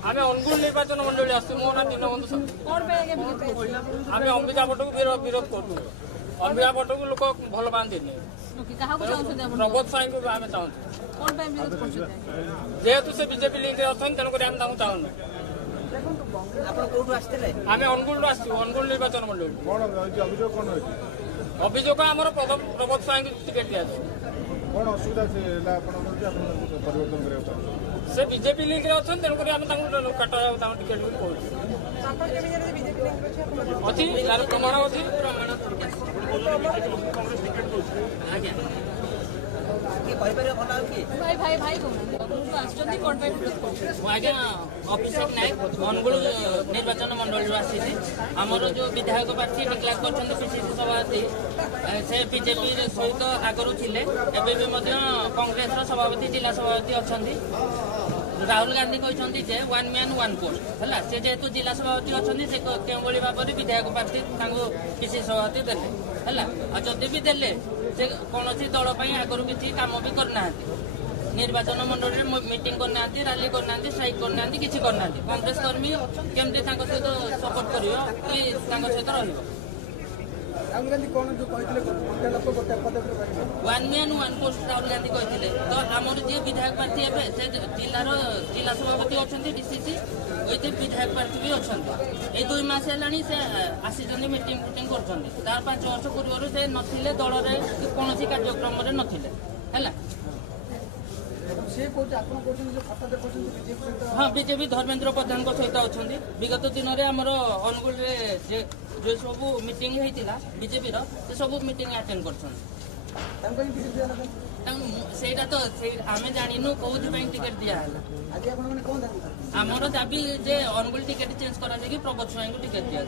आमे अनुगुल निर्वाचन मंडली आसु मो ना दीनबंधु आमे अंबिका पट को विरोध करू अंबिका पट को लोक भल पाती प्रबोध साई को आमे चाहूँ जेहेतु से बीजेपी लिंक अच्छा तेणुक आम चाहूँ आम अनुगुल अनुगुल निर्वाचन मंडली अभियोग आम प्रबोध साई टिकेट दिया से बीजेपी लिंक अच्छा तेणुक आम काटा टिकेट अच्छी यार प्रमाण अच्छी आज्ञा अभिषेक नायक अनुगुल निर्वाचन मंडल आसी आमर जो विधायक प्रार्थी डिक्लेयर कर पीसीसी सभापति से बीजेपी सहित आगरू थे कांग्रेस सभापति जिला सभापति अच्छा राहुल गांधी कहते जे वन मैन वन पोस्ट है से जेहेतु जिला सभापति अच्छा से क्यों भाव में विधायक प्रार्थी पीसीसी सभापति देले है जदि भी देले से कौन दल आगरू किसी कम भी करना निर्वाचन मंडल में मीटिंग करना रैली करना स्ट्राइक करना किसी करना कांग्रेस कर्मी केमती सहित सपोर्ट कर सहित रही one man one post Rahul Gandhi कहते तो आमर जी विधायक प्रार्थी है से जिला सभापति अच्छा डीसीसी ये विधायक प्रार्थी भी अच्छा ये 2 मास है आसी मीटिंग फुटिंग कर 5 वर्ष पूर्व से नथिले दल कौन कार्यक्रम नथिले है हाँ बीजेपी धर्मेन्द्र प्रधान सहित अच्छा विगत दिन में आमर अनुगुल जो सब मीटिंग होता बीजेपी से सब मीटिंग अटेंड कर तो आम जानू कौन टिकेट दिहला आमर दाबी जे अनुगुल टिकेट चेंज करा कि प्रबोध स्वाई को टिकेट दिया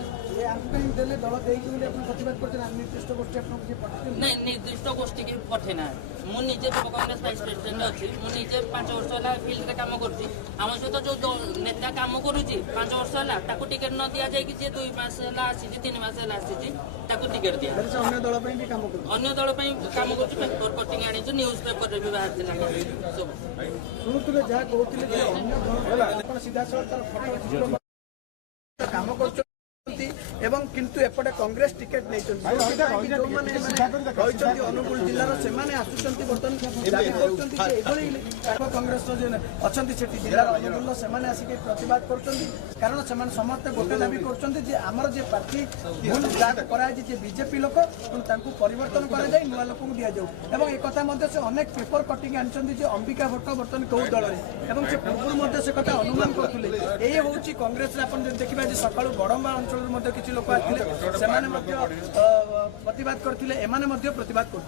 नहीं निर्दिष्ट गोष्ठी की पठेना मुझे कांग्रेस वाइस प्रेसिडेंट अच्छी मुझे 5 वर्ष है फिल्ड में कम कर सहित जो नेता कम करुच्ची 5 वर्ष है टिकेट न दि जाए 2 मास है 3 मास है टिकेट दिया अन्य दल कम कर पेपर कटिंग आनी न्यूज पेपर भी बाहर सब एवं किंतु एपटे कांग्रेस टिकेट नहीं अनुगुल जिलार से बर्तमान कांग्रेस अच्छा जिलार अनुगुल से प्रतिवाद कर कारण से समस्ते गोटे दाबी करमर जे प्रार्थी भूल कराई बीजेपी लोक परिवर्तन कर नुआ लोक दि जाऊ एक से अनेक पेपर कटिंग आनी अंबिका भट्ट बर्तमान कौ दल में से पूर्व से कथा अनुमान करते ये हूँ कांग्रेस देखा सका बड़म्बा अंचल किसी लोक आते प्रतिवाद करते प्रतिवाद कर